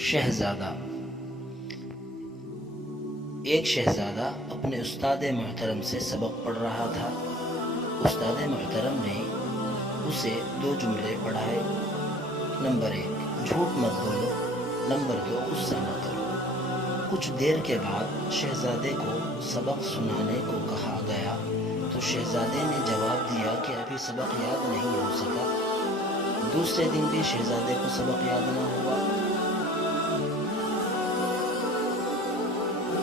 شہزادہ۔ ایک شہزادہ اپنے استاد محترم سے سبق پڑھ رہا تھا۔ استاد محترم نے اسے 2 جملے پڑھائے۔ نمبر 1، جھوٹ مت بولو۔ نمبر 2، غصہ نہ کرو۔ کچھ دیر کے بعد شہزادے کو سبق سنانے کو کہا گیا تو شہزادے نے جواب دیا کہ ابھی سبق یاد نہیں ہو سکا۔ دوسرے دن بھی شہزادے کو سبق یاد نہ ہوا۔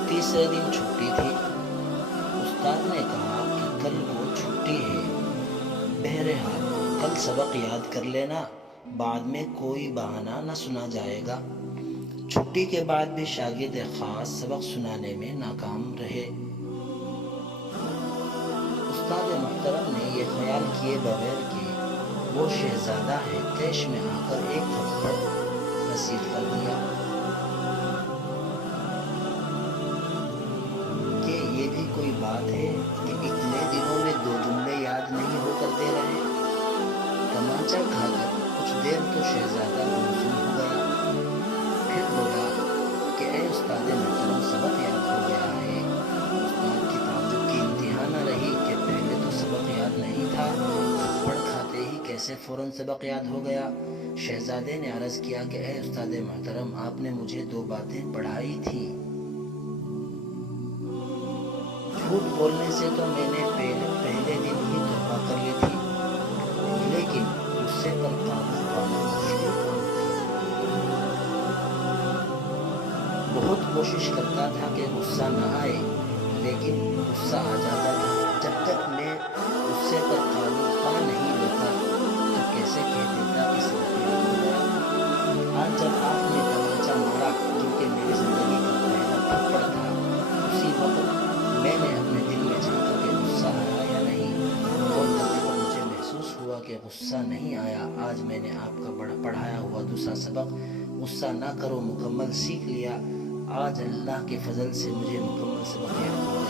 تیسرے دن چھٹی تھی۔ استاد نے کہا کہ کل کو چھٹی ہے، بہرحال کل سبق یاد کر لینا، بعد میں کوئی بہانہ نہ سنا جائے گا۔ چھٹی کے بعد بھی شاگرد خاص سبق سنانے میں ناکام رہے۔ استاد محترم نے یہ خیال کیے بغیر کہ وہ شہزادہ ہے، طیش میں آ کر ایک تھپڑ نصیب کر دیا کہ یہ بھی کوئی بات ہے کہ اتنے دنوں میں 2 جملے یاد نہیں ہو کر دے رہے۔ تمانچہ کھا کر کچھ دیر تو شہزادہ گمسم ہو گیا، پھر بولا کہ اے استاد محترم، سبق یاد ہو گیا ہے۔ استاد کی تعجب کی انتہا نہ رہی کہ پہلے تو سبق یاد نہیں تھا، تھپڑ کھاتے ہی کیسے فوراً سبق یاد ہو گیا۔ شہزادے نے عرض کیا کہ اے استاد محترم، آپ نے مجھے 2 باتیں پڑھائی تھیں۔ جھوٹ بولنے سے تو میں نے پہلے دن ہی توبہ کر لی تھی، لیکن غصے پر قابو پانا مشکل کام تھا۔ بہت کوشش کرتا تھا کہ غصہ نہ آئے، لیکن غصہ آ جاتا تھا۔ جب تک میں غصے پر قابو پا نہیں لیتا تو کیسے کہہ دیتا کہ سبق یاد ہو گیا۔ آج جب آپ نے تمانچہ مارا، جو کہ میری زندگی کا پہلا تھپڑ تھا، اسی وقت میں نے اپنے دل میں جھانکا کہ غصہ آیا یا نہیں، اور جب مجھے محسوس ہوا کہ غصہ نہیں آیا، آج میں نے آپ کا پڑھایا ہوا دوسرا سبق غصہ نہ کرو مکمل سیکھ لیا۔ آج اللہ کے فضل سے مجھے مکمل سبق یاد ہوا۔